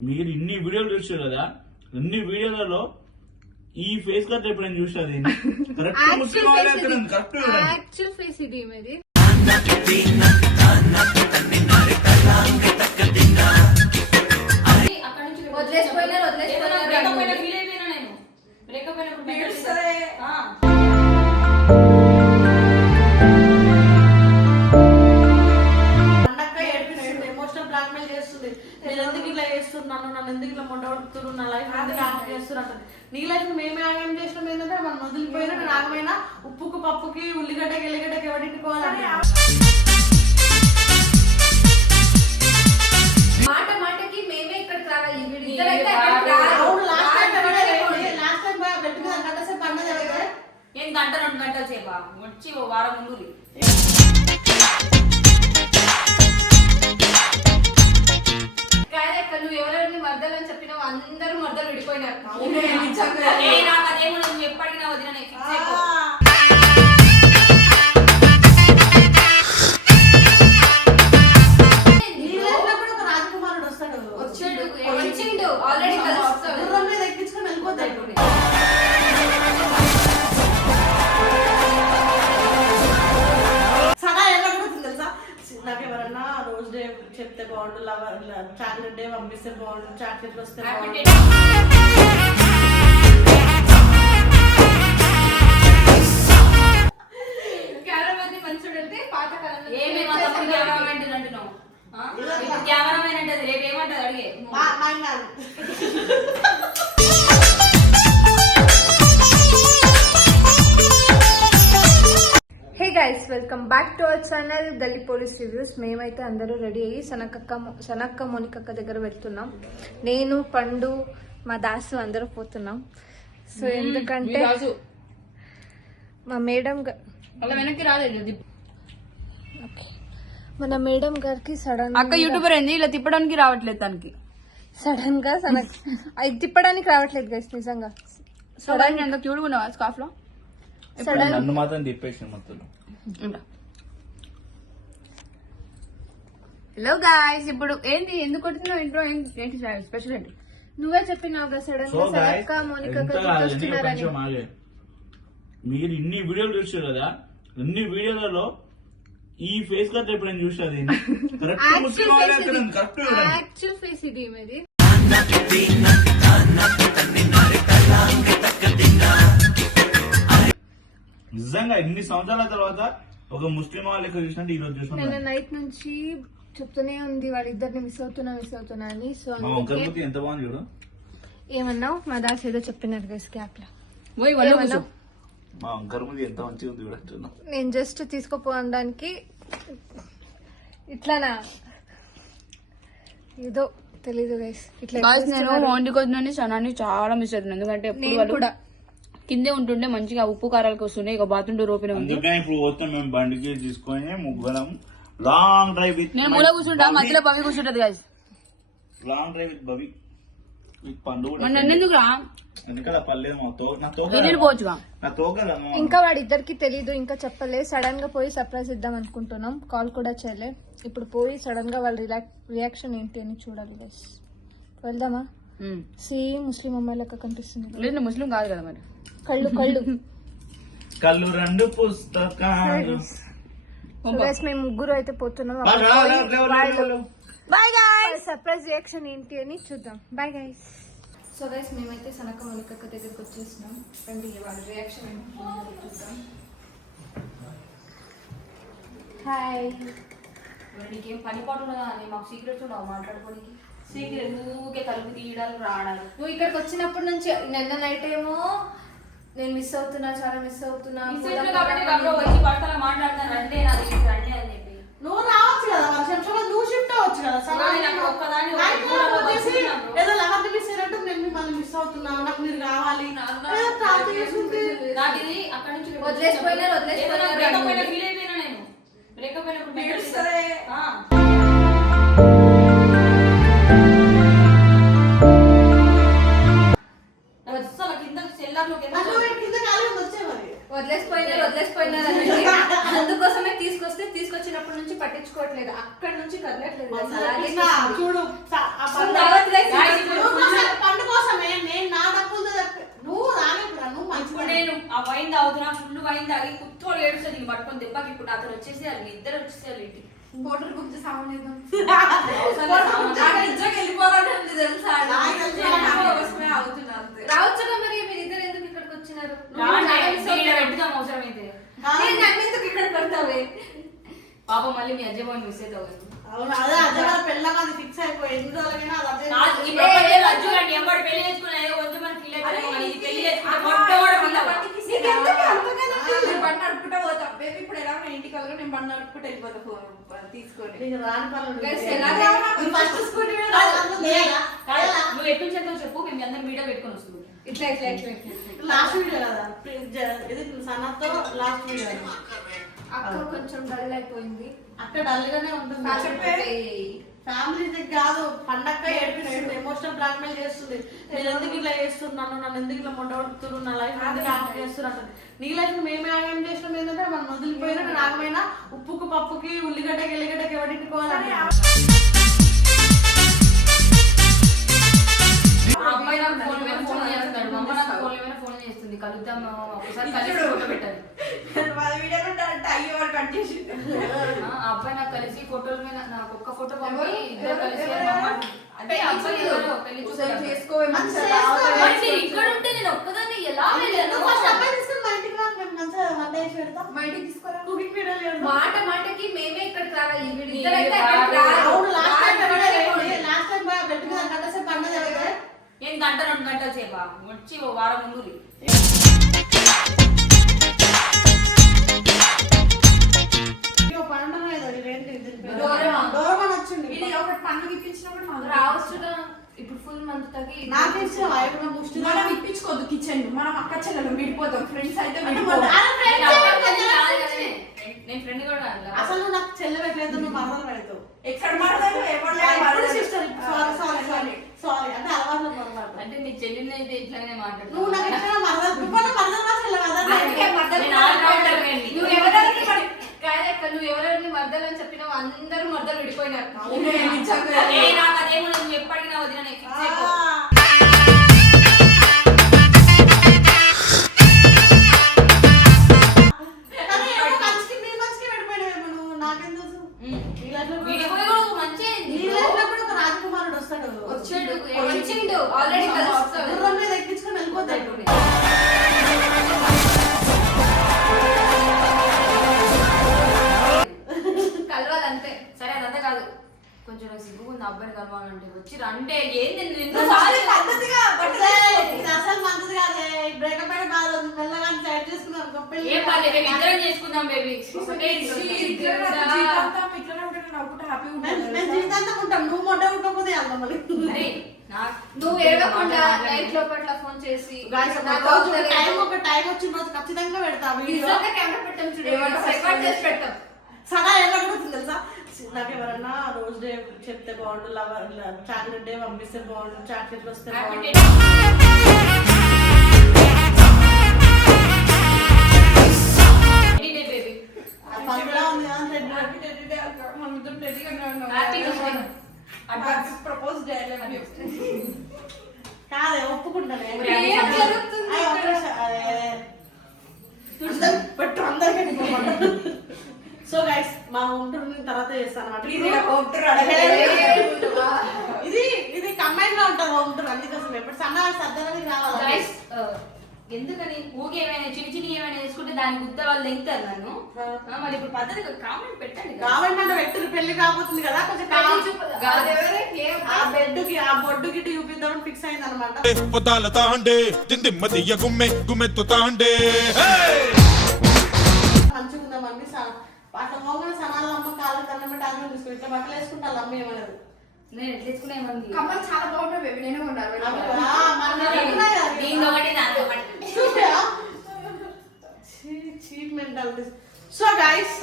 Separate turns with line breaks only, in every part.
మీరు ఇన్ని వీడియోలు చూసారు కదా ఇన్ని వీడియోలలో ఈ ఫేస్ కట్ ఎప్పుడైనా.
యాక్చువల్ ఫేస్ ఇది మీది వదిలేసిపోయినారు, వదిలేసిపోయినారు.
అయినా అయిపోయినా నేను. breakup అయినప్పుడు వచ్చి ఓ వారం ముందు
నువ్వు ఎవరెవరిని మర్దలు అని చెప్పినావు అందరూ మర్దలు విడిపోయినారు.
నాకు అదేమో నువ్వు ఎప్పటికీ నా వదిన
బాగుండు చాక్లెట్ వస్తే
Happy
back to our channel Galli police reviews మేమైతే అందరూ రెడీ అయ్యి సనకక్క సనక్క మోనికక్క దగ్గర వెళ్తున్నాం. నేను పండు మా దాసు అందరూ పోతున్నాం. సో ఎందుకంటే మా మేడం
వెనక్కి రాలేదు.
మన మేడం గారికి సడన్
అక్క యూట్యూబర్ అయింది ఇలా తిప్పడానికి రావట్లేదు తనకి.
సడన్గా సనక్ అది తిప్పడానికి రావట్లేదు గైస్ నిజంగా.
సో దాన్ని ఎంత ఉన్నావా స్కాఫ్లో
సడన్
నన్ను మాత్రం తిప్పేసిన మొత్తం.
హలో గాయస్ ఇప్పుడు ఏంటి? ఎందుకు కొడుతున్నావు ఇంట్లో ఏంటి స్పెషల్ ఏంటి?
నువ్వే చెప్పినావు కదా సడన్గా
నిమిషం ఆగే. మీరు ఇన్ని వీడియోలు చూసారు కదా? ఇన్ని వీడియోలలో ఈ ఫేస్ కట్ అవుతుంది, కరెక్ట్ చూడండి.
యాక్చువల్ ఫేస్ ఇది. మీది
నిజంగా ఇన్ని సంవత్సరాల తర్వాత ఒక ముస్లిం వాళ్ళకి చూసినట్టు ఈ రోజు
నేను
చూసినాం
నైట్ నుంచి చెప్తూనే ఉంది వాళ్ళిద్దరిని మిస్ అవుతున్నా మిస్ అవుతున్నా అని. సో అందుకే
ఎంత బాగుంది చూడు.
ఏమన్నావు? మా దాస్ ఏదో చెప్పినారు గైస్ గ్యాప్లో.
పోయి
ఏమన్నావు?
మా వంకరమూర్తి ఎంత మంచిగా ఉంది చూడంటున్నా
నేను జస్ట్ తీసుకోపోవడానికి ఇట్లానా? ఏదో తెలీదు గైస్ ఇట్లా
గాయస్ నేను. వండి కొద్దిని సనాన్ని చాలా మిస్ అవుతున్నాను ఎందుకంటే ఎప్పుడు
నేను
వాళ్ళు
కూడా.
కిందే ఉంటుండే మంచిగా ఉప్పు కారాలకు వస్తుండే ఇక బాత్రూమ్ డోర్ ఓపెన్ ఉంది.
అందుకని ఇప్పుడు పోతే మేము బండికి తీసుకొని ముగ్గురం. లాంగ్ డ్రైవ్ విత్
నేను మూల కూర్చుంటా మధ్యలో Pavi కూర్చుంటది guys
long drive with Bavi with Pandu కూడా
మన నన్నెందుకు రా
వెనకాల పర్లేదు మా తో నా తోక నా తోక
ఇంకా వాడిద్దరికి తెలీదు ఇంకా చెప్పలే. సడన్గా పోయి సర్ప్రైజ్ ఇద్దాం అనుకుంటున్నాం. కాల్ కూడా చేయలే. ఇప్పుడు పోయి సడన్గా వాళ్ళ రియాక్షన్ ఏంటి అని చూడాలి గైస్ వెళ్దామా?
ఉమ్.
సి ముస్లిం అమ్మాయి లెక్క కనిపిస్తుంది
లేదు ముస్లిం కాదు కదా మరి.
కళ్ళు కళ్ళు.
కళ్ళు రెండు పుస్తకాలు.
గైస్ మేము ముగ్గురు అయితే పోతున్నాం.
బాయ్ గాయస్
సర్ప్రైజ్ రియాక్షన్ ఏంటి అని చూద్దాం. బాయ్ గైస్ సో గైస్ మేమైతే సనక మొనికక్క దగ్గరికి వచ్చేసినాం రండి వాళ్ళ రియాక్షన్ ఏంటి చూద్దాం. హాయ్
నీకేం పని పాటు ఉన్నదా అని మాకు సీక్రెట్స్ ఉండవు మాట్లాడుకోనికి. సీక్రెట్ ఊకే తలుపు తీయడాలు రావడాలు?
నువ్వు ఇక్కడికి వచ్చినప్పటి నుంచి నిన్న నైట్ ఏమో నేను మిస్ అవుతున్నా చాలా మిస్ అవుతున్నా
కాబట్టి వచ్చి భర్తలా మాట్లాడతాను అంటే రండి అని చెప్పి.
నువ్వు రావచ్చు కదా శంషాబాద్ నువ్వు షిఫ్ట్ అవ్వచ్చు కదా. ఏదో లవర్ని మిస్ అయినట్టు నేను మిమ్మల్ని మిస్ అవుతున్నాను నాకు మీరు కావాలి ఏదో ప్రార్థన చేసుకుంటే
నాకు ఇది అక్కడ నుంచి
వదిలేసిపోయినారు, అన్నారు.
feel అయిపోయినా నేను. బ్రేకప్ అయినప్పుడు
వదిలేసిపోయినారు వదిలేసిపోయినారు అని అందుకోసమే తీసుకొస్తే తీసుకొచ్చినప్పటి నుంచి పట్టించుకోవట్లేదు. అక్కడ నుంచి కదలట్లేదు పండు కోసమే నేను నా నువ్వు
నువ్వు మంచిగా నేను
ఆ వైన్ తాగుతున్నా ఫుల్
వైన్ తాగి
కుత్తోడు ఏడుస్తుంది పట్టుకొని దెబ్బకి ఇప్పుడు అతను వచ్చేసి వాళ్ళు ఇద్దరు
వచ్చేసి వాళ్ళు
ఇంటికి. హోటల్ బుక్ చేసి పెడతావే
పాప మళ్ళీ మీ అజ్జబాయి మిస్ అవుతావు
అవును అదే అదే వాళ్ళ పెళ్ళం అది ఫిక్స్ అయిపోయి ఎన్ని రోజులైనా అది అదే
నాకు ఈ ప్రపంచంలో అజ్జు గారిని ఎంబడి పెళ్ళి చేసుకున్నా ఏదో కొంచెం మంది ఫీల్ అవుతారు కానీ ఇది పెళ్ళి చేసుకుంటే మొట్ట కూడా ఫీల్ అవ్వదు.
నీకెందుకు అంతగానో feel? నేను బండి నడుపుకుంటా పోతా. బేబీ ఇప్పుడు ఎలా నా ఇంటికి వెళ్ళగా నేను బండి నడుపుకుంటూ వెళ్ళిపోతా ఫోన్ తీసుకొని.
రాని పనులు ఫస్ట్ స్కూటీ
నువ్వు చెప్పు మేము అందరం వీడియో పెట్టుకొని వస్తుంది
ఇట్లా ఇట్లా.
లాస్ట్ వీడియో కదా. జ- ఇది సనత్తో లాస్ట్ వీడియో.
అక్క కొంచెం డల్ అయిపోయింది.
అక్కడ డల్ గానే ఉంటుంది. ఫ్యామిలీ కాదు పండక్క ఏడిపిస్తుంది. ఎమోషనల్ బ్లాక్ మెయిల్ చేస్తుంది. నేను ఎందుకు ఇట్లా చేస్తున్నాను నన్ను ఎందుకు ఇట్లా మొండ కొడుతున్నారు? నా లైఫ్ ఎందుకు ఆగం చేస్తున్నారు? అంటుంది. నీ లైఫ్ మేమే ఆగం చేసినాం ఏంటంటే మనం వదిలిపోయినా నేను ఆగమైనా ఉప్పుకు పప్పుకి ఉల్లిగడ్డకి ఎల్లిగడ్డకి ఎవరింటికోవాలి
ఆ అబ్బాయి నాకు ఫోన్ మీద ఫోన్ చేస్తాడు. అమ్మ నాకు ఫోన్ మీద ఫోన్ చేస్తుంది. కలుద్దాం ఒకసారి కలిసి ఫోటో పెట్టాలి అబ్బాయి నాకు కలిసి ఫోటోల మీద నాకు ఒక్క ఫోటో పంపి ఇద్దరు కలిసి అదే అబ్బాయి ఎవరో? పెళ్ళి మీరు ఇక్కడ ఉంటే నేను ఒక్కదాన్ని ఎలా వెళ్ళాను.
మాట మాటకి మేమే ఇక్కడికి రావాలి.
గంట
నేను రెండు గంటలు సేపా? వచ్చి వారం ముందు
ఇప్పించినప్పుడు మాకు రావచ్చు ఇప్పుడు ఫుల్ మంత్ తగ్గి
నాకు
మనం ఇప్పించుకోవద్దు కిచెన్ మనం అక్క చెల్లెలు విడిపోతాం. ఫ్రెండ్స్ అయితే
నేను. ఫ్రెండ్ కూడా.
అసలు నువ్వు నాకు చెల్లె పెట్టలేదు నువ్వు మరదలు పెడతావు.
ఎక్కడ పడతారు ఎవరు.
Sister sorry sorry. Sorry sorry అంటే అలవాట్లు పొరపాటు
అంటే నీ చెల్లిని అయితే ఇట్లానే
నువ్వు నాకు
మాట్లాడుతున్నావు
ఇచ్చిన మరదలు ఇప్పుడు నా మరదలు నా చెల్లె కదా.
అందుకే మర్దలు
నేను ఆల్రౌండర్ వేండి.
నువ్వు ఎవరెవరిని మర్- కాదక్క, నువ్వు ఎవరెవరిని మర్దలు అని చెప్పినావు అందరూ మర్దలు విడిపోయినారు.
నాకు అదేమో నువ్వు ఎప్పటికీ నా వదిన నేను ఫిక్స్ అయిపో.
కానీ ఏమో
కొంచెం నాకు సిగ్గు ఉంది అబ్బాయిని కలవాలంటే వచ్చి రంటే ఏంది నిన్ను
చాలా పద్ధతిగా బట్టలు
ఇది అసలు మంచిది కాదే. బ్రేకప్ అయిన బాధ ఉంది. మెల్లగా సెట్ చేసుకున్నాం గొప్ప
ఏం పర్లేదు మేము ఇద్దరం చేసుకుందాం బేబీ
జీవితాంతం ఉంటే
నువ్వు మొట్ట ఉండకపోతే
నువ్వు ఏడవకుండా నైట్ లోపల ఫోన్ చేసి
టైం. ఒక టైం వచ్చిన రోజు ఖచ్చితంగా పెడతా వీడియో.
కెమెరా పెట్టాం చూడు.
ఏమంటావు?
రికార్డ్ చేసి పెడతాం
సదా ఎలా తెలుసా? నాకు ఎవరన్నా రోజు డే చెప్తే బాగుండు లవర్ చాక్లెట్ డే పంపిస్తే బాగుండు చాక్లెట్ వస్తే బాగుండు. కదా రెడ్
హ్యాపీ టెడ్డీ డే అంటారు మనం ఇద్దరం టెడ్డీగానే ఉన్నాం
Happy birthday.
Happy propose day అని
కాదే ఒప్పుకుంటానే
ఏం జరుగుతుంది
అయ్య, ఒక్క నిమిషం. అదే, అదే. అందరు పెట్టు అందరికీ సో గైస్ మా హోమ్ టూర్ నేను తర్వాత చేస్తాను అన్నమాట
ఇది
ఇది కంబైన్గా ఉంటుంది హోమ్ టూర్ అందుకోసం ఎప్పుడు సన్న రావాలి.
ఎందుకని? ఊకే ఏమైనా చిన్న చిన్న ఏమైనా వేసుకుంటే దాని గుద్ద వాళ్ళు నన్ను. మరి ఇప్పుడు పద్ధతి కామెంట్ పెట్టండి.
గవర్నమెంట్ అంటే పెట్టు పెళ్ళి కాబోతుంది కదా కొంచెం ఆ బెడ్కి ఆ బొడ్డు గిట్టు చూపిద్దామని ఫిక్స్ అయింది అనమాట తీసుకో ఇట్లా బట్టలు వేసుకుంటే అమ్మ ఏమన్నది
నేను ఎట్లా వేసుకునేమంది
కమ్మలు చాలా బాగున్నాయి బేబీ నేనే ఉండాలి
cheap mentalities so guys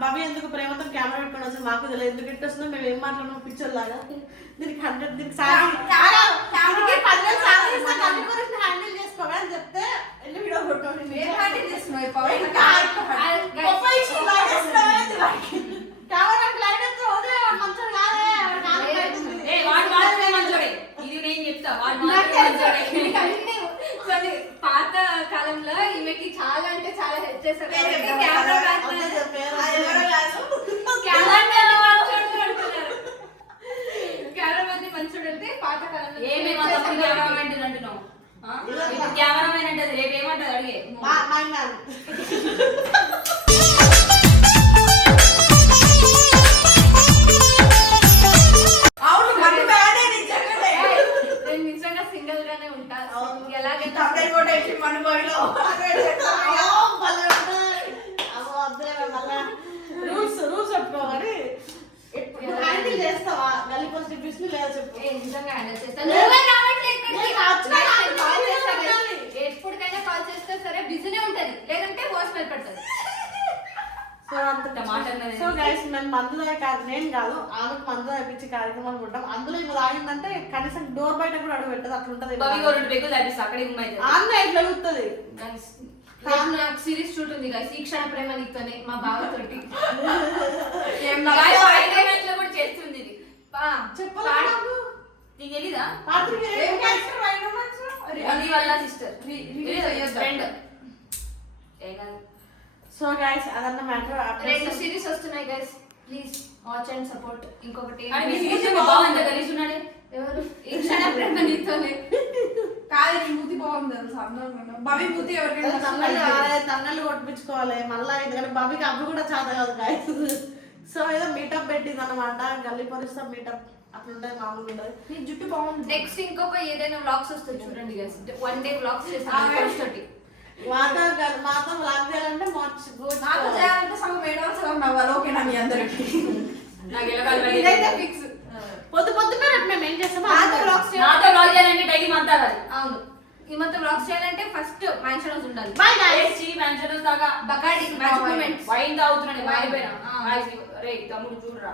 Bobby ఎందుకు ప్రేమతో కెమెరా పెట్టుకొని వచ్చి మాకు తెలియదు. ఎందుకు ఇట్టు వస్తుందో మేము ఏం మాట్లాడినాం పిక్చర్ లాగా దీనికి హండ్రెడ్ దీనికి హ్యాండిల్ చేసుకోవా అని చెప్తే వెళ్ళి వీడియో కొట్టుకోండి
హ్యాండిల్ చేస్తున్నావు పవన్?
గొప్ప ఇష్యూ లైట్ ఇస్తున్నావా ఏంది వాడికి? కెమెరాకి లైట్ ఇస్తే వదిలే వాడు మంచోడు కాదే వాడు కాదు లైట్ ఉంది.
ఏ వాడు మాత్రమే మంచోడే ఇది నేను చెప్తా వాడు మాత్రమే మంచోడే
అన్ని కొన్ని పాత కాలంలో ఈమెకి చాలా అంటే చాలా హెల్ప్ చేశారు
పేరు
కాబట్టి
చెప్పు.
కెమెరా
అంతే చెప్పారు.
అది ఎవరో
కెమెరామెన్ మంచోడు అంటే పాతకాలంలో
ఏమి మా తమ్ముడు కెమెరామెన్ అంటున్నావు ఆ? ఇప్పుడు కెమెరామెన్ అంటది. రేపు ఏమంటది? అడిగే.
కాదు నేను కాదు ఆమెకు మందు తాగించే కార్యక్రమాలు ఉంటాం. అందులో ఇప్పుడు తాగిందంటే కనీసం డోర్ బయట కూడా అడుగు పెట్టదు
రెండు బెగ్గులు తప్పిస్తా అక్కడే ఉమ్మైతే
ఆమె ఎట్లా
రేపు నాకు సిరీస్ షూట్ ఉంది guys. ఈ క్షణ ప్రేమ నీతోనే మా బావతోటి.
కూడా చేస్తుంది ఇది.
నాకు?
తెలీదా? అది సిస్టర్? ఫ్రెండ్ ఏ కాదు.
సో గైస్ అదన్న మ్యాటర్
రెండు సిరీస్ వస్తున్నాయి guys please watch and support ఇంకొకటి ఎవరు?
కాదు నీ మూతి బాగుంది తెలుసా? మూతి ఎవరికైనా
కొట్టించుకోవాలి మళ్ళీ ఎందుకంటే బాబీకి అప్పుడు కూడా చాలా కాదు గైస్ సో ఏదో మీటప్ పెట్టింది అనమాట గల్లీ పరిస్థితి మీటప్ అట్లుంటది మామూలు ఉండదు
నీ జుట్టు బాగుంది.
నెక్స్ట్ ఇంకొక ఏదైనా వ్లాగ్స్ వస్తాయి చూడండి గైస్ వన్ డే వ్లాగ్స్ చేస్తాను తోటి.
మాతో గ- మాతో చేయాలంటే మార్చి
నాకు చేయాలంటే సగం ఓకేనా మీ అందరికి.
నాకు ఎలా కలవాలి
ఇదైతే ఫిక్స్
పొద్దు పొద్దున్న రేపు మేము ఏం చేస్తామో
నాతో
అది
వ్లాగ్స్
నాతో బ్లాగ్ చేయాలంటే డైలీ మంతా
అవును. ఈ మొత్తం వ్లాగ్స్ చేయాలంటే ఫస్ట్ మ్యాన్షన్ హౌస్ ఉండాలి.
బాయ్ గైస్
ఏడ్చి మ్యాన్షన్ దాకా
బకాడి మ్యాచ్ మూమెంట్స్
వైన్ తాగుతున్నాడు మారిపోయినా.
ఆ.
రే తమ్ముడు చూడరా.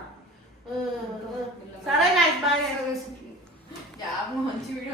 సరే గైస్ బాయ్
మంచి వీడియో